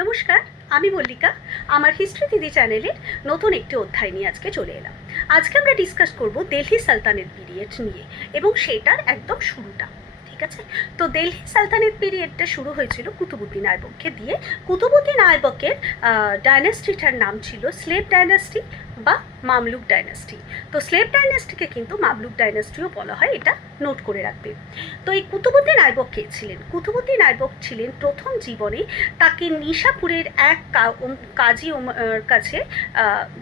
নমস্কার, আমি মল্লিকা। আমার হিস্ট্রি দিদি চ্যানেলের নতুন একটি অধ্যায় নিয়ে আজকে চলে এলাম। আজকে আমরা ডিসকাস করব দিল্লি সালতানেত পিরিয়ড নিয়ে এবং সেটার একদম শুরুটা। ঠিক আছে, তো দিল্লি সালতানেত পিরিয়ডটা শুরু হয়েছিল কুতুবুদ্দিন আইবককে দিয়ে। কুতুবুদ্দিন আইবকের ডাইনাস্টিটার নাম ছিল স্লেভ ডাইনাস্টি বা মামলুক ডাইনাস্টি। তো স্লেভ ডাইনাস্টিকে কিন্তু মামলুক ডাইনাস্টিও বলা হয়, এটা নোট করে রাখবে। তো এই কুতুবুদ্দিন আইবক কে ছিলেন? কুতুবুদ্দিন আইবক ছিলেন প্রথম জীবনে তাকে নিশাপুরের এক কাজী কাছে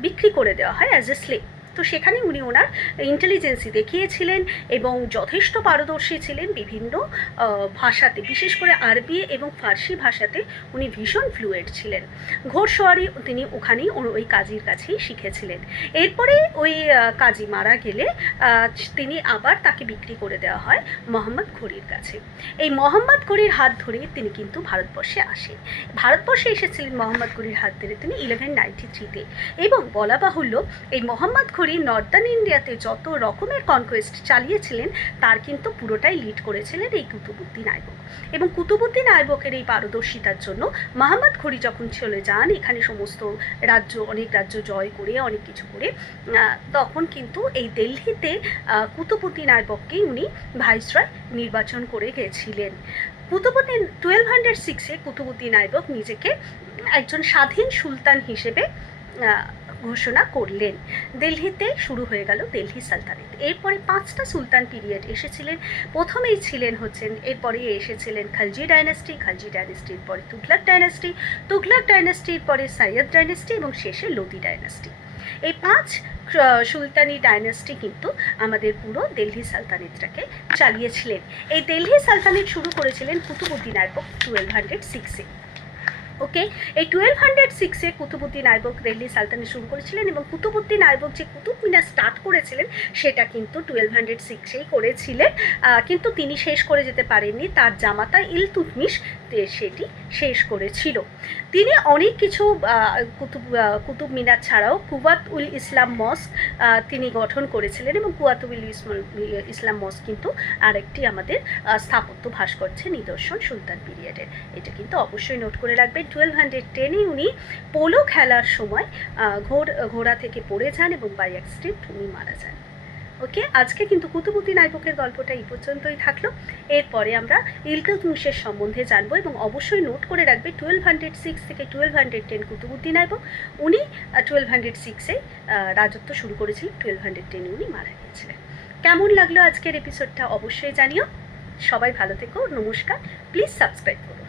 বিক্রি করে দেওয়া হয় অ্যাজ এ স্লেভ। তো সেখানে উনি ওনার ইন্টেলিজেন্সি দেখিয়েছিলেন এবং যথেষ্ট পারদর্শী ছিলেন বিভিন্ন ভাষাতে, বিশেষ করে আরবি এবং ফার্সি ভাষাতে উনি ভীষণ ফ্লুয়েন্ট ছিলেন। ঘোড়সওয়ারি তিনি ওখানেই ওই কাজীর কাছেই শিখেছিলেন। এরপরে ওই কাজী মারা গেলে তিনি আবার তাকে বিক্রি করে দেওয়া হয় মোহাম্মদ ঘুরির কাছে। এই মোহাম্মদ ঘুরির হাত ধরে তিনি কিন্তু ভারতবর্ষে আসেন। ভারতবর্ষে এসেছিলেন মোহাম্মদ ঘুরির হাত ধরে তিনি 1193-তে। এবং বলা বাহুল্য এই মোহাম্মদ ঘুরি নর্দার্ন ইন্ডিয়াতে যত রকমের কনকোয়েস্ট চালিয়েছিলেন তার কিন্তু পুরোটাই লিড করেছিলেন এই কুতুবুদ্দিন আইবক। এবং কুতুবুদ্দিন আইবকের এই পারদর্শিতার জন্য মোহাম্মদ ঘুরি যখন চলে যান এখানে সমস্ত অনেক রাজ্য জয় করে অনেক কিছু করে, তখন কিন্তু এই দিল্লিতে কুতুবুদ্দিন আইবককেই উনি ভাইসরয় নির্বাচন করে গেছিলেন। কুতুবুদ্দিন 1206-এ কুতুবুদ্দিন আইবক নিজেকে একজন স্বাধীন সুলতান হিসেবে ঘোষণা করলেন। দিল্লিতে শুরু হয়ে গেল দিল্লি সালতানেত। এরপরে 5টা সুলতান পিরিয়ড এসেছিলেন। প্রথমেই ছিলেন এরপরে এসেছিলেন খালজি ডাইনাস্টি, খালজি ডাইনাস্টির পরে তুঘলক ডাইনাস্টি, তুঘলক ডাইনাস্টির পরে সৈয়দ ডাইনাস্টি এবং শেষে লোদি ডাইনাস্টি। এই 5 সুলতানি ডাইনাস্টি কিন্তু আমাদের পুরো দিল্লি সালতানেতটাকে চালিয়েছিলেন। এই দিল্লি সালতানেত শুরু করেছিলেন কুতুবুদ্দিন আইবক 1206-এ। ওকে, এই 1206-এ কুতুবুদ্দিন আইবক দিল্লি সালতানেত শুরু করেছিলেন এবং কুতুবুদ্দিন আইবক যে কুতুব মিনার স্টার্ট করেছিলেন সেটা কিন্তু 1206-এই করেছিলেন, কিন্তু তিনি শেষ করে যেতে পারেননি। তার জামাতা ইলতুৎমিশ সেটি শেষ করেছিল। তিনি অনেক কিছু কুতুব মিনার ছাড়াও কুওয়াত উল ইসলাম মস্ক তিনি গঠন করেছিলেন এবং কুওয়াত উল ইসলাম মস্ক কিন্তু আরেকটি আমাদের স্থাপত্য ভাস্কর্যের নিদর্শন সুলতান পিরিয়ডের। এটা কিন্তু অবশ্যই নোট করে রাখবেন। 1210-এ উনি পোলো খেলার সময় ঘোড়া থেকে পড়ে যান এবং বাই অ্যাক্সিডেন্ট উনি মারা যান। ওকে, আজকে কিন্তু কুতুবুদ্দিন আইবকের গল্পটা এই পর্যন্তই থাকলো। এরপরে আমরা ইলতুৎমিশের সম্বন্ধে জানবো এবং অবশ্যই নোট করে রাখবে 1206 থেকে 1210 কুতুবুদ্দিন আইবক। উনি 1206-এ রাজত্ব শুরু করেছিলেন, 1210-এ উনি মারা গিয়েছিলেন। কেমন লাগলো আজকের এপিসোডটা অবশ্যই জানিও। সবাই ভালো থেকো, নমস্কার। প্লিজ সাবস্ক্রাইব করো।